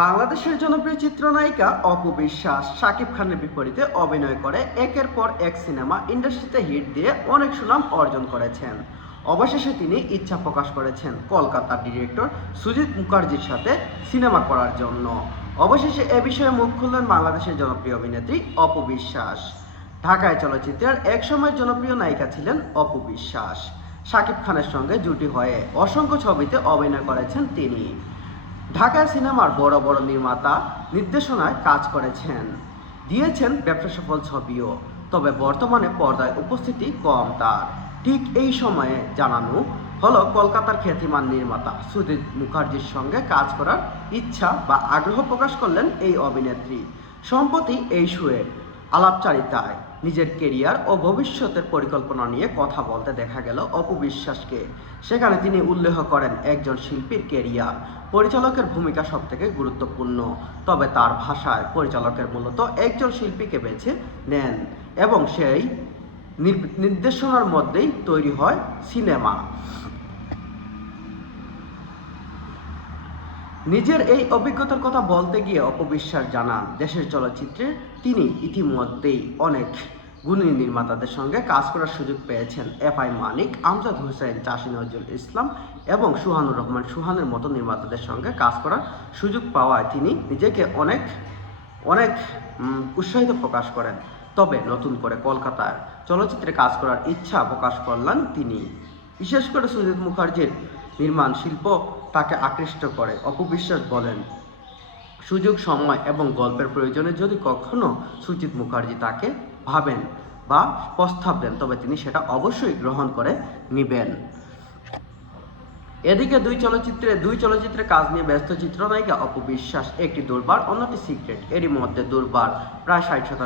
বাংলাদেশের জনপ্রিয় চিত্রনায়িকা অপু বিশ্বাস শাকিব খানের বিপরীতে অভিনয় করে একের পর এক সিনেমা ইন্ডাস্ট্রিতে হিট দিয়ে অনেক সুনাম অর্জন করেছেন। অবশেষে তিনি ইচ্ছা প্রকাশ করেছেন কলকাতার ডিরেক্টর সুজিত মুখার্জির সাথে সিনেমা করার জন্য। অবশেষে এ বিষয়ে মুখ খুললেন বাংলাদেশের জনপ্রিয় অভিনেত্রী অপু বিশ্বাস। ঢাকায় চলচ্চিত্রের একসময়ের জনপ্রিয় নায়িকা ছিলেন অপু বিশ্বাস। শাকিব খানের সঙ্গে জুটি হয়ে অসংখ্য ছবিতে অভিনয় করেছেন তিনি। ঢাকায় সিনেমার বড় বড় নির্মাতা নির্দেশনায় কাজ করেছেন, দিয়েছেন ব্যবসা সফল ছবিও। তবে বর্তমানে পর্দায় উপস্থিতি কম তার। ঠিক এই সময়ে জানানো হলো কলকাতার খ্যাতিমান নির্মাতা সুজিত মুখার্জির সঙ্গে কাজ করার ইচ্ছা বা আগ্রহ প্রকাশ করলেন এই অভিনেত্রী। সম্প্রতি এই শোয়ে আলাপচারিতায় নিজের কেরিয়ার ও ভবিষ্যতের পরিকল্পনা নিয়ে কথা বলতে দেখা গেল অপু বিশ্বাসকে। সেখানে তিনি উল্লেখ করেন একজন শিল্পীর কেরিয়ার পরিচালকের ভূমিকা সবথেকে গুরুত্বপূর্ণ। তবে তার ভাষায় পরিচালকের মূলত একজন শিল্পীকে বেছে নেন এবং সেই নির্দেশনার মধ্যেই তৈরি হয় সিনেমা। নিজের এই অভিজ্ঞতার কথা বলতে গিয়ে অপু বিশ্বাস জানান, দেশের চলচ্চিত্রে তিনি ইতিমধ্যেই অনেক গুণী নির্মাতাদের সঙ্গে কাজ করার সুযোগ পেয়েছেন। এফআই মানিক, আমজাদ হোসেন, চাষী নজরুল ইসলাম এবং সুহানুর রহমান সুহানের মতো নির্মাতাদের সঙ্গে কাজ করার সুযোগ পাওয়ায় তিনি নিজেকে অনেক অনেক উৎসাহিত প্রকাশ করেন। তবে নতুন করে কলকাতার চলচ্চিত্রে কাজ করার ইচ্ছা প্রকাশ করলেন তিনি। বিশেষ করে সুজিত মুখার্জির নির্মাণ শিল্প তাকে আকৃষ্ট করে। অপু বিশ্বাস বলেন, সুযোগ, সময় এবং গল্পের প্রয়োজনে যদি কখনো সুজিত মুখার্জি তাকে ভাবেন বা প্রস্তাব দেন, তবে তিনি সেটা অবশ্যই গ্রহণ করে নেবেন। এদিকে দুই চলচ্চিত্রে কাজ নিয়ে ব্যস্ত চিত্রনায়িকা অপু বিশ্বাস। একটি দুর্বার, অন্যটি সিক্রেট। এরই মধ্যে দুর্বার প্রায় ৬০%